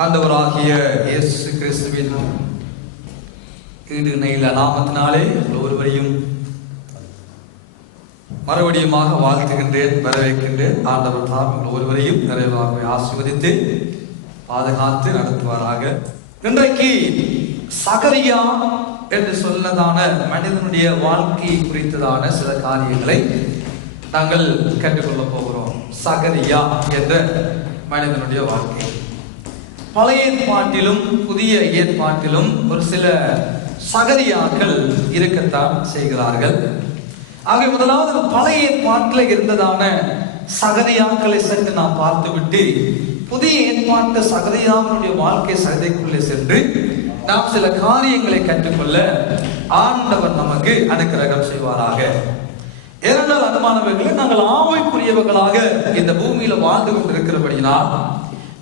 ஆண்டவராகிய இயேசு கிறிஸ்துவின் ஈடு நெய்ல நாமத்தினாலே ஒருவரையும் மறுபடியுமாக வாழ்த்துகின்றேன், வரவேற்கின்றேன். ஆண்டவர் தாம் ஒருவரையும் நிறைவாக ஆசீர்வதித்து பாதுகாத்து நடத்துவாராக. இன்றைக்கு சகரியா என்று சொன்னதான மனிதனுடைய வாழ்க்கை குறித்ததான சில காரியங்களை நாங்கள் கற்றுக்கொள்ள போகிறோம். சகரியா என்ற மனிதனுடைய வாழ்க்கை பழைய ஏற்பாட்டிலும் புதிய ஏற்பாட்டிலும் ஒரு சில சகரியாக்கள் இருக்கத்தான் செய்கிறார்கள். ஆக முதலாவது பழைய ஏற்பாட்டில் இருந்ததான சகரியாக்களை சென்று நாம் பார்த்துவிட்டு புதிய ஏற்பாட்டு சகரியாவினுடைய வாழ்க்கை சரிதைக்குள்ளே சென்று நாம் சில காரியங்களை கற்றுக்கொள்ள ஆண்டவர் நமக்கு அனுக்கிரகம் செய்வாராக. ஏனென்றால் அனுமானவர்களை நாங்கள் ஆவிக்குரியவர்களாக இந்த பூமியில வாழ்ந்து கொண்டிருக்கிறபடினால்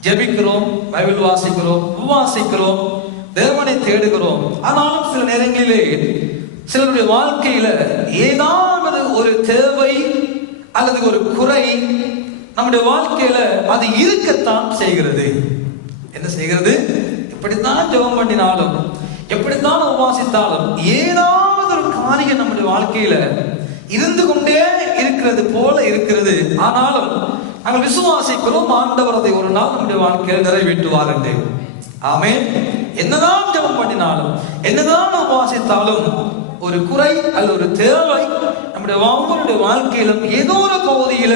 ஜெபிக்கிறோம், பைபிள் வாசிக்கிறோம், உபவாசிக்கிறோம், தேவனை தேடுகிறோம். ஆனாலும் சில நேரங்களிலே சிலருடைய வாழ்க்கையில ஏதாவது ஒரு தேவை அல்லது ஒரு குறை நம்முடைய வாழ்க்கையில அது இருக்கத்தான் செய்கிறது. என்ன செய்கிறது? எப்படித்தான் ஜெபம் பண்ணினாலும், எப்படித்தான் உபவாசித்தாலும் ஏதாவது ஒரு காரியம் நம்முடைய வாழ்க்கையில இருந்து கொண்டே இருக்கிறது போல இருக்கிறது. ஆனாலும் நாங்கள் விசுவாசிக்கிறோம், ஆண்டவர் அதை ஒரு நாள் நம்முடைய வாழ்க்கையில் நிறைவேற்றுவார் என்று. ஆமென். என்னதான் ஜெபம் பண்ணினாலும், என்னதான் உபவாசித்தாலும் ஒரு குறை அல்லது ஒரு தேவை நம்முடைய ஒவ்வொருடைய வாழ்க்கையிலும் ஏதோ ஒரு பகுதியில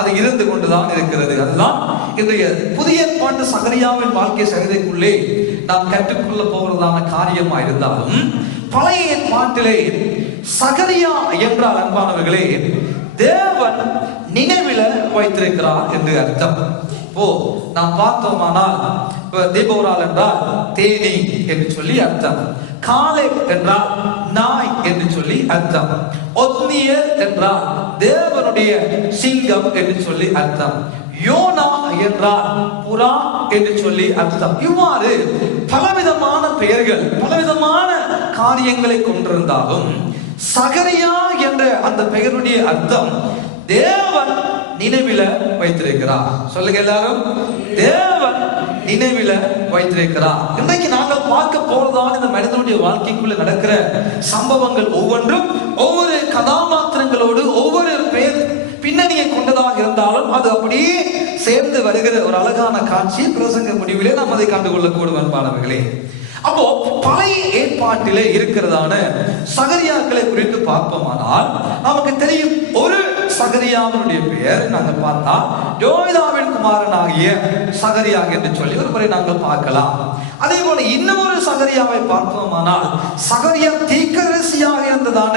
அது இருந்து கொண்டுதான் இருக்கிறது. அதுதான் இன்றைய புதிய ஏற்பாட்டு சகரியாவின் வாழ்க்கை சரிதைக்குள்ளே நாம் கற்றுக்கொள்ள போகிறதான காரியமா இருந்தாலும், பழைய ஏற்பாட்டிலே சகரியா என்றால் அன்பானவர்களே தேவன் நினைவில வைத்திருக்கிறார் என்று அர்த்தம். நாம் பார்த்தோமானால் தேபோரால் என்றால் தேனி என்று சொல்லி அர்த்தம், காலேப் என்றால் நாய் என்று சொல்லி அர்த்தம், ஒத்னியேல் என்றால் தேவனுடைய சிங்கம் என்று சொல்லி அர்த்தம், யோனா என்றால் புறா என்று சொல்லி அர்த்தம். இவ்வாறு பலவிதமான பெயர்கள் பலவிதமான காரியங்களை கொண்டிருந்தாலும் சகரியா என்ற அந்த பெயருடைய அர்த்தம் தேவன் நினைவில வைத்திருக்கிறார். சொல்லுங்க எல்லாரும், தேவன் நினைவில வைத்திருக்கிறார். இன்றைக்கு நாங்கள் பார்க்க போறதான் இந்த மனிதனுடைய வாழ்க்கைக்குள்ள நடக்கிற சம்பவங்கள் ஒவ்வொன்றும் ஒவ்வொரு கதாபாத்திரங்களோடு ஒவ்வொரு பேர் பின்னணியை கொண்டதாக இருந்தாலும் அது அப்படியே சேர்ந்து வருகிற ஒரு அழகான காட்சி பிரசங்க முடிவிலே நாம் அதை கண்டுகொள்ளக்கூடும் அன்பானவர்களே. அப்போ பழைய ஏற்பாட்டிலே இருக்கிறதான சகரியாக்களை குறித்து பார்ப்போமானால் நமக்கு தெரியும். ஒரு சகரியாவினுடைய பெயர் நாங்கள் பார்த்தா யோய்தாவின் குமாரனாகிய சகரியா என்று சொல்லி ஒரு முறை நாங்கள் பார்க்கலாம். அதே போல இன்னொரு சகரியாவை பார்த்தோமானால் சகரியா தீர்க்கதரிசியாக இருந்ததான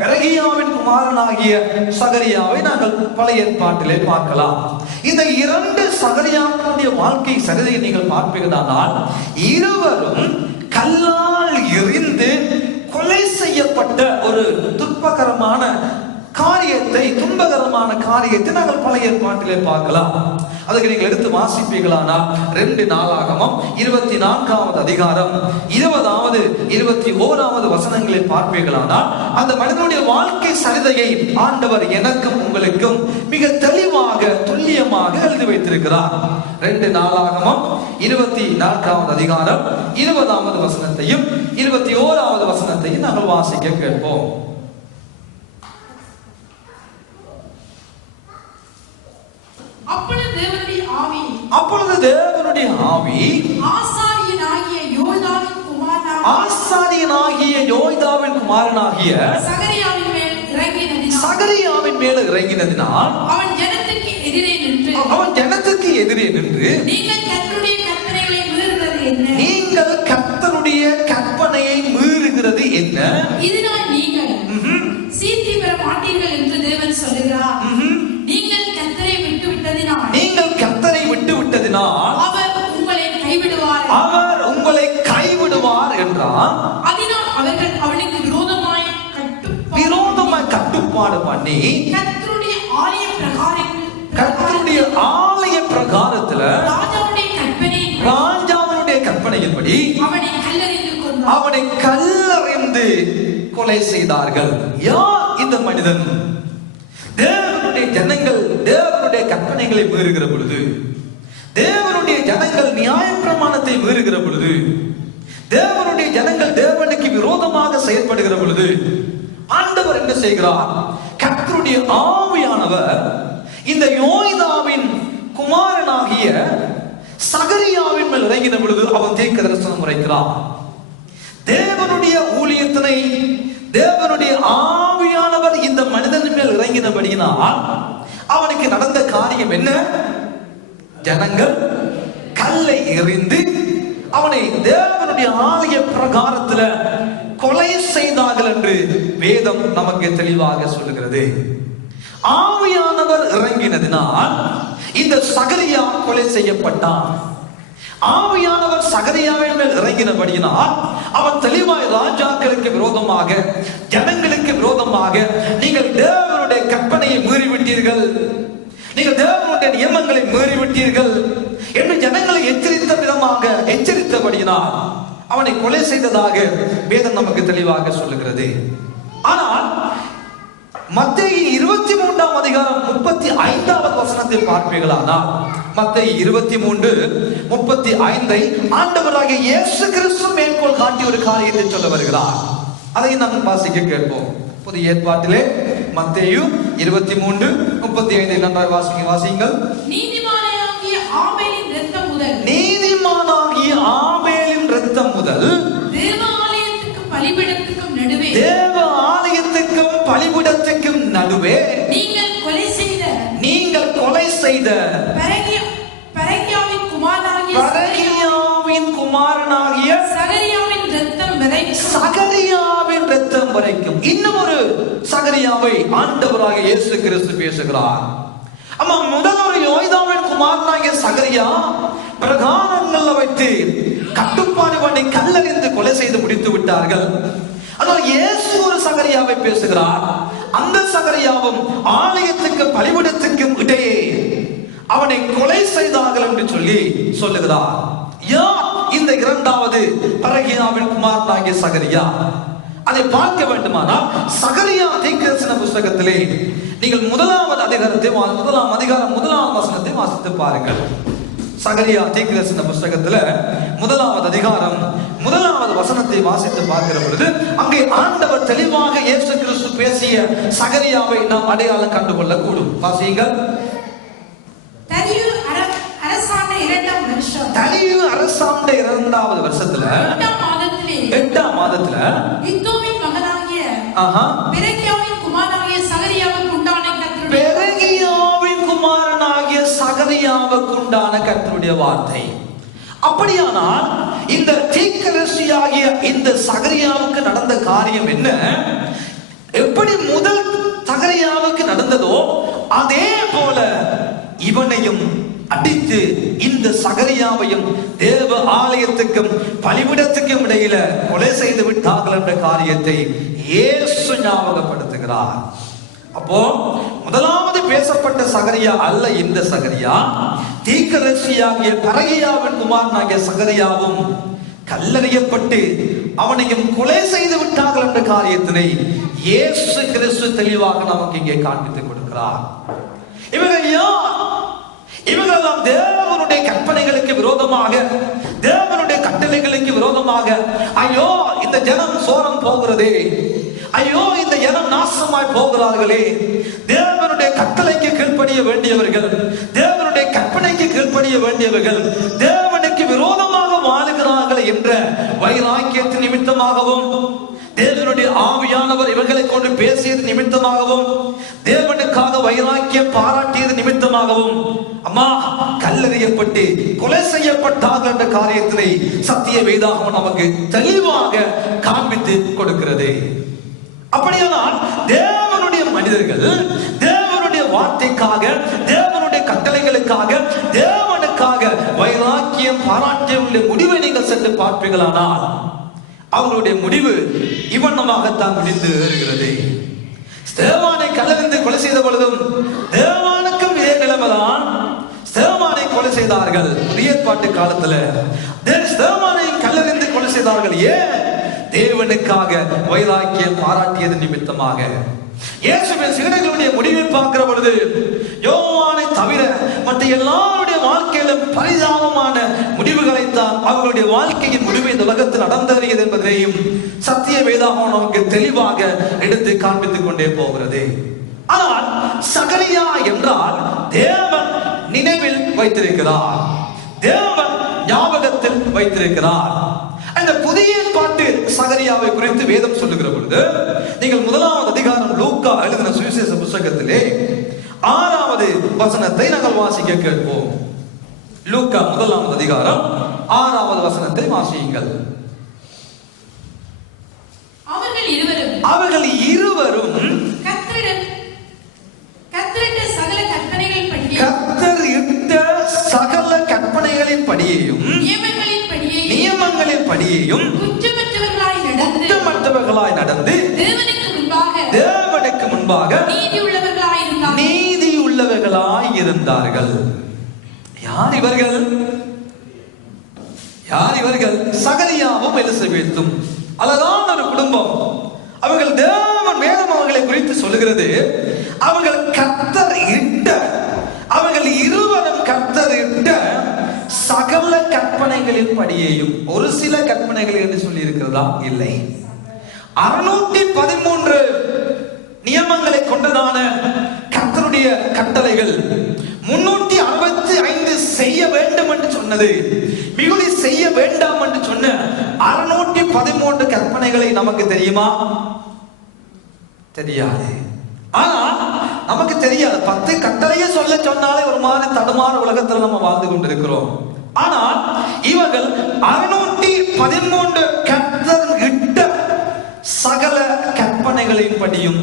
பெரகியாவின் குமாரனாகிய சகரியாவை நாங்கள் பழைய ஏற்பாட்டிலே பார்க்கலாம். இந்த இரண்டு சகரியாக்களுடைய வாழ்க்கை சரிதையை நீங்கள் பார்ப்பீர்களானால் இருவரும் கல்லால் எறிந்து கொலை செய்யப்பட்ட ஒரு துன்பகரமான காரியத்தை, துன்பகரமான காரியத்தை நாங்கள் பழைய ஏற்பாட்டிலே பார்க்கலாம். அதுக்கு நீங்கள் எடுத்து வாசிப்பீர்களானால் 2 நாளாகமம் 24வது அதிகாரம் 20வது 21வது வசனங்களை பார்ப்பீர்களானால் அந்த மனிதனுடைய வாழ்க்கை சரிதையை ஆண்டவர் எனக்கும் உங்களுக்கும் மிக தெளிவாக துல்லியமாக எழுதி வைத்திருக்கிறார். 2 நாளாகமம் 24வது அதிகாரம் 20வது வசனத்தையும் 21வது வசனத்தையும் நாங்கள் வாசிக்க கேட்போம். அப்பொழுது தேவனுடைய ஆவி ஆசாரியனாகிய யோய்தாவின் குமாரனாகிய சகரியாவின் மேல் இறங்கினதினால் அவன் ஜனத்துக்கு எதிரே நின்று நீங்கள் கர்த்தருடைய கற்பனையை மீறுகிறது என்ன? இதனால் நீங்கள் சீர்த்தி பெற மாட்டீர்கள் என்று தேவன் சொல்லுகிறார். நீங்கள் கர்த்தரை விட்டு விட்டதினால் அவர் உங்களை கைவிடுவார் என்றார். அதனால் அவர்கள் அவனுக்கு விரோதமாய் கட்டுப்பாடு பண்ணி கர்த்தருடைய ஆலய பிரகாரத்துல ராஜாவுடைய கற்பனையின்படி அவனை கல்லறிந்து கொலை செய்தார்கள். யார் இந்த மனிதன்? தேவனுடைய ஜனங்கள் தேவனுடைய கற்பனைகளை மீறுகிற பொழுது, தேவனுடைய ஜனங்கள் நியாயப்பிரமாணத்தை மீறுகிற பொழுது, தேவனுடைய ஜனங்கள் தேவனுக்கு விரோதமாக செயல்படுகிற பொழுது ஆண்டவர் என்ன செய்கிறார்? கர்த்தருடைய ஆவியானவர் இந்த யோய்தாவின் குமாரனாகிய சகரியாவின் மேல் இறங்கின பொழுது அவன் தீர்க்க தரிசனம் உரைக்கிறான். தேவனுடைய ஊழியத்தினை தேவனுடைய ஆவியானவர் இந்த மனிதன் மேல் இறங்கினபடியினால் அவனுக்கு நடந்த காரியம் என்ன? ஜனங்கள் கல்லை எறிந்து அவனை தேவனுடைய ஆலய பிரகாரத்துல கொலை செய்தார்கள் என்று வேதம் நமக்கு தெளிவாக சொல்லுகிறது. ஆவியானவர் இறங்கினதினால் இந்த சகரியா கொலை செய்யப்பட்டான். ஆவியானவர் சகரியாவின் மேல் இறங்கினபடியினால் அவன் தெளிவாய் ராஜாக்களுக்கு விரோதமாக, ஜனங்களுக்கு விரோதமாக, நீங்கள் தேவனுடைய கற்பனையை மீறிவிட்டீர்கள், நீங்கள் தேவனுடைய நியமங்களை மீறிவிட்டீர்கள் என்று ஜனங்களை எச்சரித்த விதமாக எச்சரித்தபடியினால் அவனை கொலை செய்ததாக வேதம் நமக்கு தெளிவாக சொல்லுகிறது. ஆனால் மத்தேயு 23ஆம் அதிகாரம் 35வது வசனத்தில் பார்ப்பீர்களானால், மத்தேயு 23:35 ஆண்டவராகிய இயேசு கிறிஸ்து மேற்கோள் காட்டி ஒரு காரியத்தை சொல்ல வருகிறார். அதை நாம் வாசிக்க கேட்போம். புதிய ஏற்பாட்டிலே மத்தேயு 23:35 நன்றாக வாசியுங்கள். நீதிமானாகிய ஆபேலின் இரத்தம் முதல் தேவாலயத்துக்கும் பலிபீடத்துக்கும் நடுவே நீங்கள் கொலை செய்த பரகியாவின் குமாரனாகிய சகரியாவின் இரத்தம் வரைக்கும். இன்னும் ஒரு சகரியாவை ஆண்டவராக இயேசு கிறிஸ்து பேசுகிறார். ஆமா, முதல் ஒரு யோய்தாவின் குமாரனாகிய சகரியா பிரகாரங்கள்ல வைத்து கட்டுப்பாடு பண்ணி கல்லறிந்து கொலை செய்து முடித்து விட்டார்கள். ஆனால் இயேசு ஒரு சகரியாவை பேசுகிறார். அந்த சகரியாவும் ஆலயத்துக்கு பலிபீடத்துக்கும் இடையே அவனை கொலை செய்தார்கள் என்று சொல்லி சொல்லுகிறார். யார் இந்த இரண்டாவது பரகியாவின் குமாரனாகிய சகரியா? அதை பார்க்க வேண்டுமானால் சகரியா தீர்க்கதரிசன புத்தகத்திலே நீங்கள் 1ஆம் அதிகாரம் 1ஆம் வசனத்தை வாசித்து பாருங்கள். சகரியா தீர்க்கதரிசன புத்தகத்துல 1ஆவது அதிகாரம் 1வது வசனத்தை வாசித்து பார்க்கிற பொழுது அங்கே ஆண்டவர் தெளிவாக இயேசு கிறிஸ்து பேசிய சகரியாவை நாம் அடையாளம் கண்டுகொள்ள கூடும். வாசியுங்கள். தரியு அரசாண்ட 2வது வருஷத்துல 8ஆம் மாதத்துல இத்தோவின் மகனாகிய பெரகியாவின் குமாரனாகிய சகரியாவுக்கு உண்டான கர்த்தருடைய வார்த்தை. அப்படியானால் இந்த தீர்க்கதரிசியாகிய இந்த சகரியாவுக்கு நடந்த காரியம் என்ன? எப்படி முதல் சகரியாவுக்கு நடந்ததோ அதே போல இவனையும் அடித்து இந்த சகரியாவையும் தேவ ஆலயத்துக்கும் பலிபீடத்துக்கும் இடையில கொலை செய்து விட்டார்கள் என்ற காரியத்தை இயேசு ஞாபகப்படுத்துகிறார். அப்போ முதலாவது பேசப்பட்ட சகரியா அல்ல இந்த சகரியா, தீர்க்கதரிசியாகிய பரகியாவின் குமாரனாகிய சகரியாவும் கல்லறியப்பட்டு அவனையும் கொலை செய்து விட்டார்கள் என்ற காரியத்தினை இயேசு கிறிஸ்து தெளிவாக நமக்கு இங்கே காண்பித்துக் கொடுக்கிறார். இவர்கள் யார்? இவர்களெல்லாம் தேவனுடைய கற்பனைகளுக்கு விரோதமாக, தேவனுடைய கட்டளைகளுக்கு விரோதமாக, ஐயோ இந்த ஜனம் சோரம் போகிறதே, ஐயோ இந்த ஜனம் நாசமாய் போகிறார்களே, தேவனுடைய கட்டளைக்கு கீழ்ப்படிய வேண்டியவர்கள், தேவனுடைய கற்பனைக்கு கீழ்ப்படிய வேண்டியவர்கள் தேவனுக்கு விரோதமாக வாழுகிறார்கள் என்ற வைராக்கியத்தின் நிமித்தமாகவும், தேவனுடைய ஆவியானவர் இவர்களை கொண்டு பேசியது நிமித்தமாகவும், தேவனுக்காக வைராக்கியம் பாராட்டியது நிமித்தமாகவும் அம்மா கல்லறியப்பட்டு கொலை செய்யப்பட்டார்கள் என்ற காரியத்தினை சத்திய வேதாகமம் நமக்கு தெளிவாக காண்பித்து கொடுக்கிறது. அப்படியானால் தேவனுடைய மனிதர்கள் தேவனுடைய வார்த்தைக்காக, தேவனுடைய கட்டளைகளுக்காக, தேவனுக்காக வைராக்கியம் பாராட்டிய முடிவை நீங்கள் சென்று பார்ப்பீர்களானால் அவர்களுடைய முடிவு இவண்ணமாகத்தான் முடிந்து வருகிறது. ஸ்தேவானை கல்லறிந்து கொலை செய்த பொழுதும் தேவானுக்கும் இதே நிலைமைதான். ஸ்தேவானை கொலை செய்தார்கள் ஏற்பாட்டு காலத்துல. ஸ்தேவானை கல்லறிந்து கொலை செய்தார்கள். ஏன்? தேவனுக்காக வைராக்கியம் பாராட்டியது நிமித்தமாக. இயேசுவின் சீடர்களுடைய முடிவை பார்க்கிற பொழுது யோவானை தவிர மற்ற எல்லாருடைய வாழ்க்கையிலும் உலகத்தில் நடந்தறியது என்பதையும் சத்திய வேதாகமம் நமக்கு தெளிவாக எடுத்து காண்பித்துக் கொண்டே போகிறது. ஆனால் சகரியா என்றால் தேவன் நினைவில் வைத்திருக்கிறார், தேவன் ஞாபகத்தில் வைத்திருக்கிறார். அந்த புதிய ஏற்பாட்டு சகரியாவை குறித்து வேதம் சொல்லுகிற பொழுது நீங்கள் 1வது அதிகாரம் லூக்கா எழுதின சுவிசேஷ புத்தகத்திலே 6வது வசனத்தை நாங்கள் வாசிக்க கேட்போம். லூக்கா 1வது அதிகாரம் 6வது வசனத்தை வாசியுங்கள். அவர்கள் இருவரும் கர்த்தர் சகல கற்பனைகளின் படியையும் நியமங்களின் படியையும் குற்றமற்றவர்களாய் நடந்து தேவனுக்கு முன்பாக நீதி உள்ளவர்களாய் இருந்தார்கள். யார் இவர்கள்? சகரியாவும் எலிசபெத்தும். அழகான ஒரு குடும்பம். அவர்கள் தேவன் வேதம் அவர்களை குறித்து சொல்லுகிறது. அவர்கள் இருவரும் கர்த்தர் இட்ட சகல கற்பனைகளின் படியையும், ஒரு சில கற்பனைகள் என்று சொல்லி இருக்கிறதா? இல்லை, 613 நியமங்களை கொண்டதான கர்த்தருடைய கட்டளைகள் 365 செய்ய வேண்டும் என்று சொன்னது, மிகுதி செய்ய வேண்டாம் என்று சொன்ன 613 கற்பனைகளை நமக்கு தெரியுமா? தெரியாது. ஆனா நமக்கு தெரியாது. 10 கட்டளையே சொல்ல சொன்னாலே ஒரு மாதிரி தடுமாற உலகத்தில் நம்ம வாழ்ந்து கொண்டிருக்கிறோம். ஆனால் இவர்கள் 613 கர்த்தர் இட்ட சகல கற்பனைகளின் படியும்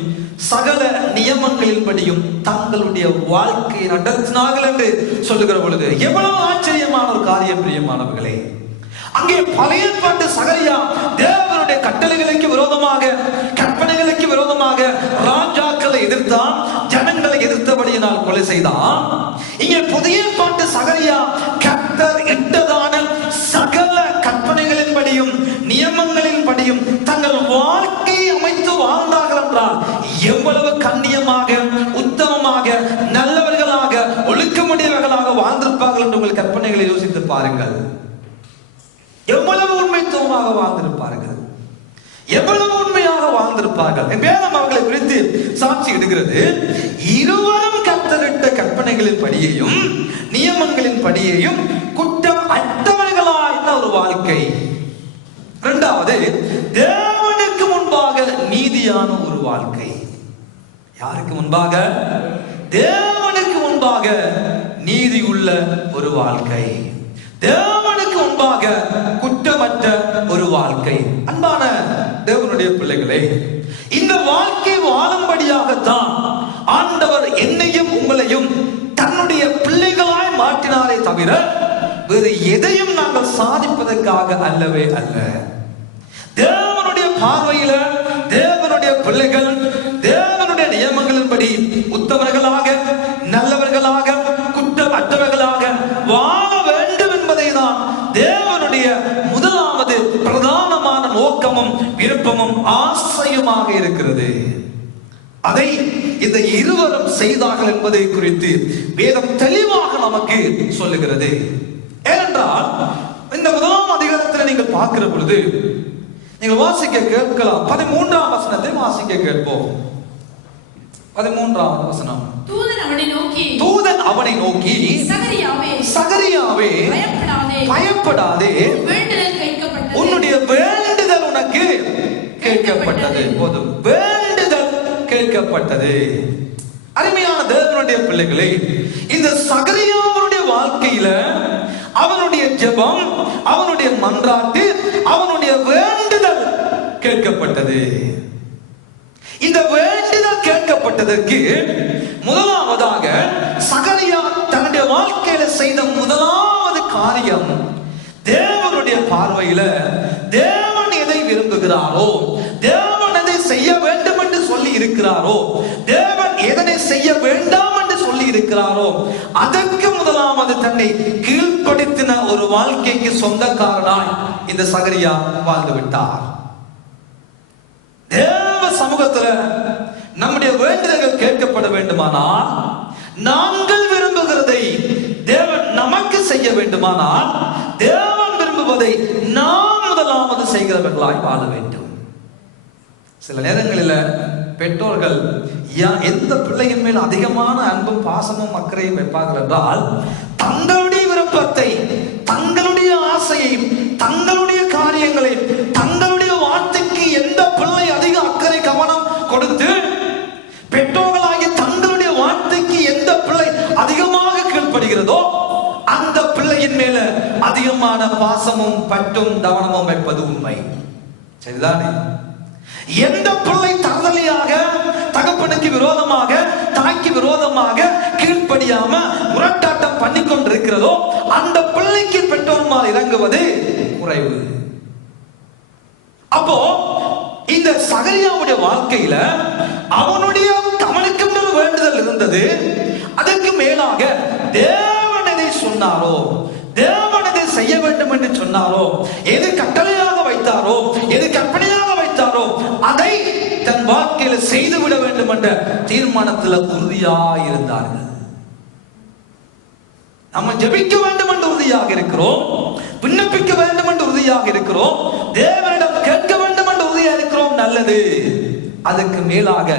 சகல நியமங்களின் படியும் தங்களுடைய வாழ்க்கையை நடத்தினார்கள் என்று சொல்லுகிற பொழுது எவ்வளவு ஆச்சரியமான ஒரு காரியம் பிரியமானவர்களே. அங்கே பழைய ஏற்பாட்டு சகரியா தேவனுடைய கட்டளைகளுக்கு விரோதமாக, கற்பனைகளுக்கு விரோதமாக ராஜாக்களை எதிர்த்தான், ஜனங்களை எதிர்த்தபடியினால் கொலை செய்தான். இங்கே புதிய ஏற்பாட்டு சகரியா கர்த்தர் இட்டதான சகல கற்பனைகளின் படியும் நியமங்களின் படியும் தங்கள் வாழ்க்கையை அமைத்து வாழ்ந்தார்கள் என்றால் எவ்வளவு கண்ணியமாக, உத்தமமாக, நல்லவர்களாக, ஒழுக்கமுடையவர்களாக வாழ்ந்திருப்பார்கள் என்று உங்கள் கற்பனைகளை யோசித்து பாருங்கள். எவ்வளவு உண்மைத்துவமாக வாழ்ந்திருப்பார்கள், எவ்வளவு உண்மையாக வாழ்ந்திருப்பார்கள். வேதம் அவர்களை குறித்து சாட்சி இடுகிறது. இருவரும் கர்த்தரிட்ட கற்பனைகளின் படியையும் நியமங்களின் படியையும் குற்றம் அற்றவர்களான ஒரு வாழ்க்கை. இரண்டாவது, தேவனுக்கு முன்பாக நீதியான ஒரு வாழ்க்கை. யாருக்கு முன்பாக? தேவனுக்கு முன்பாக நீதி உள்ள ஒரு வாழ்க்கை, தேவனுக்கு முன்பாக குற்றமற்ற ஒரு வாழ்க்கை. அன்பான தேவனுடைய பிள்ளைகளே, இந்த வாழ்க்கை வாழும்படியாகத்தான் ஆண்டவர் என்னையும் உங்களையும் தன்னுடைய பிள்ளைகளாய் மாற்றினாரே தவிர வேறு எதையும் நாங்கள் சாதிப்பதற்காக அல்லவே அல்ல. தேவனுடைய பார்வையில தேவனுடைய பிள்ளைகள் தேவனுடைய நியமங்களின்படி உத்தமர்களாக, நல்லவர்களாக, குற்றமற்றவர்களாக வாழ வேண்டும் என்பதை தான் தேவனுடைய முதலாவது பிரதானமான நோக்கமும் விருப்பமும் ஆசையுமாக இருக்கிறது. அதை இந்த இருவரும் செய்தார்கள் என்பதை குறித்து வேதம் தெளிவாக நமக்கு சொல்லுகிறது. ஏனென்றால் இந்த 1ஆம் அதிகாரத்தில் நீங்கள் பார்க்கிற பொழுது நீங்கள் வாசிக்க கேட்கலாம். 13ஆம் வசனத்தை வாசிக்க கேட்போம். 13ஆம் வசனம். தூதன் அவனை நோக்கி சகரியாவே பயப்படாதே, உன்னுடைய வேண்டுதல் உனக்கு கேட்கப்பட்டது. போதும், வேண்டுதல் கேட்கப்பட்டது. அருமையான தேவனுடைய பிள்ளைகளே, இந்த சகரியாவுடைய வாழ்க்கையில அவனுடைய ஜெபம், அவனுடைய மன்றாட்டு, அவனுடைய வேண்டுதல் கேட்கப்பட்டது. இந்த வேண்டுதல் கேட்கப்பட்டதற்கு முதலாவதாக சகரியா தன்னுடைய வாழ்க்கையில செய்த முதலாவது காரியம், தேவனுடைய பார்வையில தேவன் எதை விரும்புகிறாரோ, தேவன் எதை செய்ய வேண்டும் என்று சொல்லி இருக்கிறாரோ, தேவன் எதனை செய்ய வேண்டாம் என்று சொல்லி இருக்கிறாரோ அதற்கு முதலாவது தன்னை கீழ்ப்படுத்தின ஒரு வாழ்க்கைக்கு சொந்தக்காரனாய் இந்த சகரியா வாழ்ந்து விட்டார். தேவ சமூகத்துல நம்முடைய வேண்டுதல்கள் கேட்கப்பட வேண்டுமானால், நாங்கள் விரும்புகிறதை தேவன் நமக்கு செய்ய வேண்டுமானால், தேவன் விரும்புவதை நாம் முதலாவது செய்கிறவர்களாய் வாழ வேண்டும். சில நேரங்களில் பெற்றோர்கள் எந்த பிள்ளையின் மேல் அதிகமான அன்பும் பாசமும் அக்கறையும் வைப்பார்கள் என்றால், தங்களுடைய விருப்பத்தை, தங்களுடைய ஆசையை, தங்களுடைய காரியங்களை, தங்களுடைய வார்த்தைக்கு எந்த பிள்ளை அதிக அக்கறை கவனம் கொடுத்து பெற்றோர்களாகிய தங்களுடைய வார்த்தைக்கு எந்த பிள்ளை அதிகமாக கீழ்ப்படுகிறதோ அந்த பிள்ளையின் மேல அதிகமான பாசமும் பற்றும் கவனமும் வைப்பது உண்மை. சரிதானே? எந்த பிள்ளை தரதலியாக, தகப்பனுக்கு விரோதமாக, தாய்க்கு விரோதமாக கீழ்ப்படியாம முரட்டாட்டம் பண்ணி கொண்டிருக்கிறதோ அந்த பிள்ளைக்கு பெற்றோர்மால் இறங்குவது குறைவு. அப்போ இந்த சகரியாவுடைய வாழ்க்கையில அவனுடைய அவனுக்கு வேண்டுதல் இருந்தது. அதற்கு மேலாக தேவன் எதை சொன்னாரோ, தேவன் எதை செய்ய வேண்டும் என்று சொன்னாரோ, எது கட்டளையாக வைத்தாரோ, எது கற்பனையாக வைத்தாரோ அதை தன் வாழ்க்கையில செய்துவிட வேண்டும் என்ற தீர்மானத்தில் உறுதியாக இருந்தார்கள். நம்ம ஜெபிக்க வேண்டும் என்று உறுதியாக இருக்கிறோம், விண்ணப்பிக்க வேண்டும் என்று உறுதியாக இருக்கிறோம், தேவனிடம் கேட்க வேண்டும் என்று உறுதியாக இருக்கிறோம். நல்லது. அதுக்கு மேலாக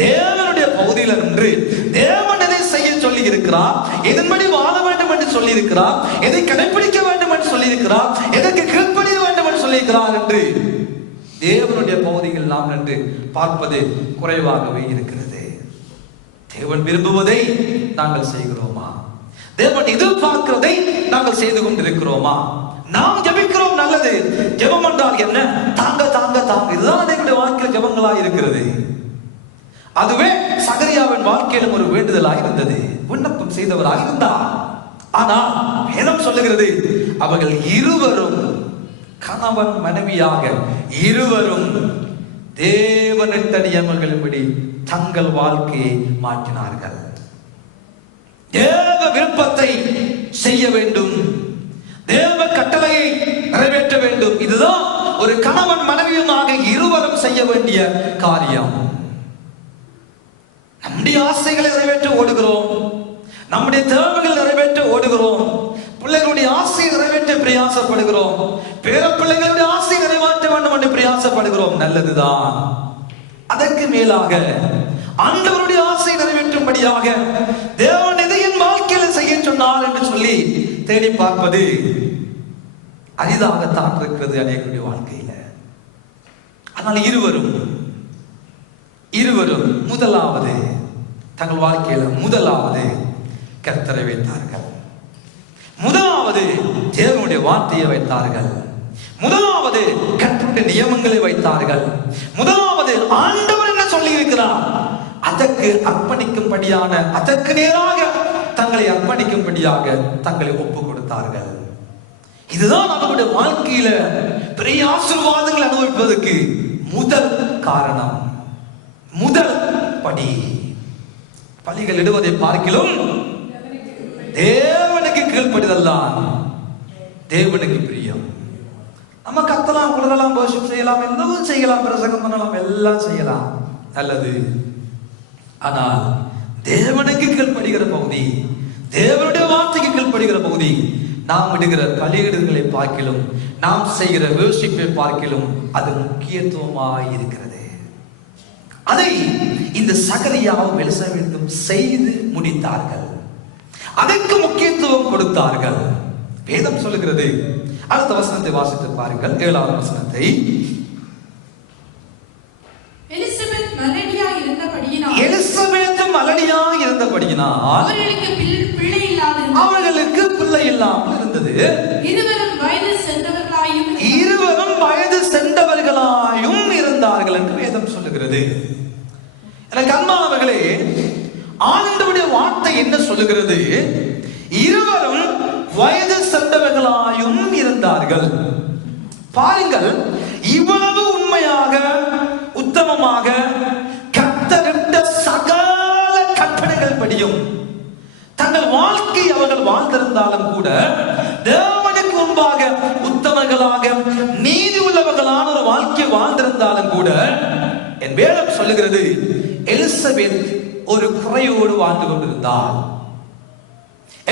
தேவனுடைய பகுதியில் நின்று தேவன் எதை செய்ய சொல்லி இருக்கிறார், எதன்படி வாழ வேண்டும் என்று சொல்லி இருக்கிறார், எதை கடைபிடிக்க வேண்டும் என்று சொல்லி இருக்கிறார், எதற்கு கீழ்ப்படிய வேண்டும் என்று சொல்லி இருக்கிறார் என்று தேவனுடைய பகுதியில் நாம் நின்று பார்ப்பது குறைவாகவே இருக்கிறது. தேவன் விரும்புவதை நாங்கள் செய்கிறோமா? தேவன் எதிர்பார்க்கிறதை நாங்கள் செய்து கொண்டிருக்கிறோமா? நாம் ஜெபிக்கிறோம், நல்லது. ஜெபம் என்றால் என்ன? தாங்க தாங்க தாங்க, இதுதான் எங்களுடைய வாழ்க்கையில் ஜெபங்களாய் இருக்கிறது. அதுவே சகரியாவின் வாழ்க்கையிலும் ஒரு வேண்டுதலாய் இருந்தது, விண்ணப்பம் செய்தவராக இருந்தார். ஆனால் வேதம் சொல்லுகிறது, அவர்கள் இருவரும் கணவன் மனைவியாக இருவரும் தேவனிட்ட நியமங்களின்படி தங்கள் வாழ்க்கையை மாற்றினார்கள். தேவ விருப்பத்தை செய்ய வேண்டும், தேவ கட்டளையை நிறைவேற்ற வேண்டும். இதுதான் ஒரு கணவன் மனைவியுமாக இருவரும் செய்ய வேண்டிய காரியம். நம்முடைய ஆசைகளை நிறைவேற்ற ஓடுகிறோம், நம்முடைய தேவைகள் நிறைவேற்ற ஓடுகிறோம், பிள்ளைகளுடைய ஆசையை நிறைவேற்ற பிரயாசப்படுகிறோம், பேர பிள்ளைகளுடைய ஆசை நிறைவேற்ற வேண்டும் என்று பிரயாசப்படுகிறோம். நல்லதுதான். அதற்கு மேலாக ஆண்டவருடைய ஆசை நிறைவேற்றும்படியாக தேவன் எதை என் வாழ்க்கையில செய்ய சொன்னார் என்று சொல்லி தேடி பார்ப்பது அரிதாகத்தான் இருக்கிறது அநேகருடைய வாழ்க்கையில. ஆனால் இருவரும் முதலாவது தங்கள் வாழ்க்கையில முதலாவது கர்த்தரை வைத்தார்கள், முதலாவது தேவனுடைய வார்த்தையை வைத்தார்கள், முதலாவது கர்த்தருடைய நியமங்களை வைத்தார்கள், முதலாவது ஆண்டவர் என்ன சொல்லி இருக்கிறார் அதற்கு அர்ப்பணிக்கும்படியான, அதற்கு நேராக தங்களை அர்ப்பணிக்கும்படியாக தங்களை ஒப்பு கொடுத்தார்கள். இதுதான் அவருடைய வாழ்க்கையில பெரிய ஆசீர்வாதங்கள் அனுபவிப்பதற்கு முதல் காரணம், முதல் படி. பலிகள் இடுவதை பார்க்கிலும் தேவனுக்கு கீழ்ப்படிதல் தான் தேவனுக்கு பிரியம். நம்ம கத்தலாம், உணரலாம், worship செய்யலாம், எல்லாம் செய்யலாம், பிரசங்கம் பண்ணலாம், எல்லாம் செய்யலாம், நல்லது. ஆனால் தேவனுக்கு கீழ்ப்படுகிற பகுதி, தேவனுடைய வார்த்தைக்கு கீழ்ப்படுகிற பகுதி, நாம் இடுகிற பலியிடுதல்களை பார்க்கிலும், நாம் செய்கிற worship-ஐ பார்க்கிலும் அது முக்கியத்துவமாய் இருக்கிறது. அதை இந்த சகரியாவும் எலிசபெத்தும் செய்து முடித்தார்கள், அதற்கு முக்கியத்துவம் கொடுத்தார்கள். வேதம் சொல்லுகிறது, அடுத்த வசனத்தை வாசித்து பாருங்கள், 7வது வசனத்தை. எலிசபெத் மலடியாய் இருந்தபடியினால் அவர்களுக்கு பிள்ளை இல்லாமல் இருந்தது. இருவரும் வயது சென்றவர்களாயும் இருந்தார்கள் என்று வேதம் சொல்லுகிறது. எனக்கு அன்பானவர்களே, ஆண்டவருடைய வார்த்தை என்ன சொல்லுகிறது? இருவரும் வயது சென்றவர்களாயும் இருந்தார்கள். பாருங்கள், இவ்வளவு உண்மையாக உத்தமமாக கர்த்தரிட்ட சகல கற்பனைகள் படியும் தங்கள் வாழ்க்கை அவர்கள் வாழ்ந்திருந்தாலும் கூட, தேவனுக்கு முன்பாக உத்தமர்களாக நீதி உள்ளவர்களான ஒரு வாழ்க்கை வாழ்ந்திருந்தாலும் கூட, என் வேதம் சொல்லுகிறது, எலிசபெத் ஒரு குறையோடு வாழ்ந்து கொண்டிருந்தார்.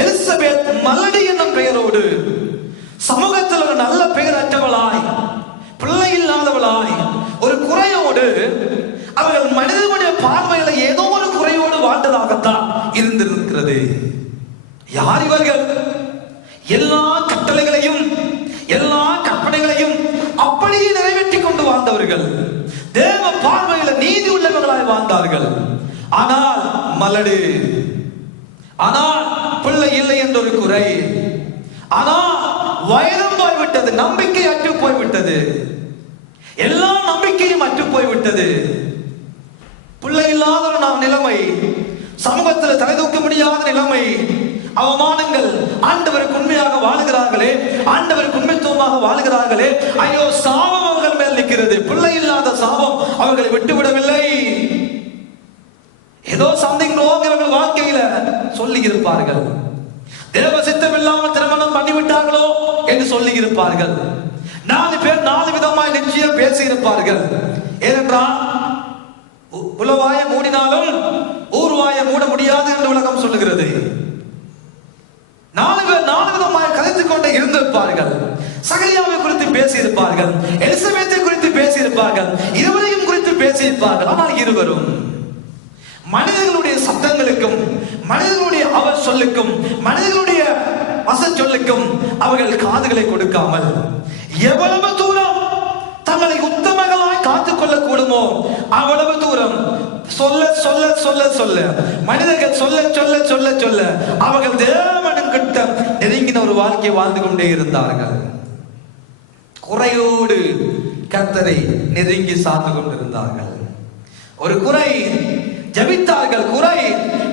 எலிசபெத் மலடி என்னும் பெயரோடு சமூகத்தில் ஒரு நல்ல பெயர் அற்றவளாய், அவர்கள் மனிதனுடைய பார்வையில ஏதோ ஒரு குறையோடு வாழ்ந்ததாகத்தான் இருந்திருக்கிறது. யார் இவர்கள்? எல்லா கட்டளைகளையும் எல்லா கற்பனைகளையும் அப்படியே நிறைவேற்றி கொண்டு வாழ்ந்தவர்கள், தேவ பார்வையில நீதி உள்ளவர்களாய் வாழ்ந்தார்கள். ஆனால் மலடு, ஆனால் பிள்ளை இல்லை என்ற ஒரு குறை, ஆனால் வயதும் போய்விட்டது, நம்பிக்கை அற்று போய்விட்டது, எல்லா நம்பிக்கையும் அற்று போய்விட்டது. பிள்ளை இல்லாத ஒரு நிலைமை, சமூகத்தில் தலை தூக்க முடியாத நிலைமை, அவமானங்கள். ஆண்டவருக்கு உண்மையாக வாழுகிறார்களே, ஆண்டவருக்கு உண்மைத்துவமாக வாழுகிறார்களே, ஐயோ சாபம் அவர்கள் மேல் நிற்கிறது. பிள்ளை இல்லாத சாபம் அவர்களை விட்டுவிடவில்லை. ஏதோ சம்திங் ராங் அவர்கள் வாழ்க்கையில சொல்லி இருப்பார்கள். தேவ சித்தம் இல்லாமல் திருமணம் பண்ணிவிட்டார்களோ என்று சொல்லி இருப்பார்கள். 4 பேர் 4 விதமாய் நிச்சயம் பேசி இருப்பார்கள். ஏனென்றால் உலவாய மூடினாலும் ஊர்வாய மூட முடியாது என்று உலகம் சொல்லுகிறது. 4 பேர் 4 விதமாய் கதைத்துக் கொண்டே இருந்திருப்பார்கள். சகரியாவை குறித்து பேசி இருப்பார்கள், எலிசபெத்தை குறித்து பேசி இருப்பார்கள், இருவரையும் குறித்து பேசி இருப்பார்கள். ஆனால் இருவரும் மனிதர்களுடைய சத்தங்களுக்கும் மனிதர்களுடைய அவர் சொல்லுக்கும் மனிதர்களுடைய வச சொல்லுக்கும் அவர்கள் காதுகளை கொடுக்காமல் எவ்வளவு தூரம் தங்களை உத்தமங்களாய் காத்துக் கொள்ள கூடுமோ அவ்வளவு தூரம் சொல்ல சொல்ல சொல்ல சொல்ல மனிதர்கள் சொல்ல சொல்ல சொல்ல சொல்ல அவர்கள் தேவனுக்கிட்ட நெருங்கின ஒரு வாழ்க்கை வாழ்ந்து கொண்டே இருந்தார்கள். குறையோடு கர்த்தரை நெருங்கி சார்ந்து கொண்டிருந்தார்கள். ஒரு குறை, ஜெபித்தார்கள், குறை,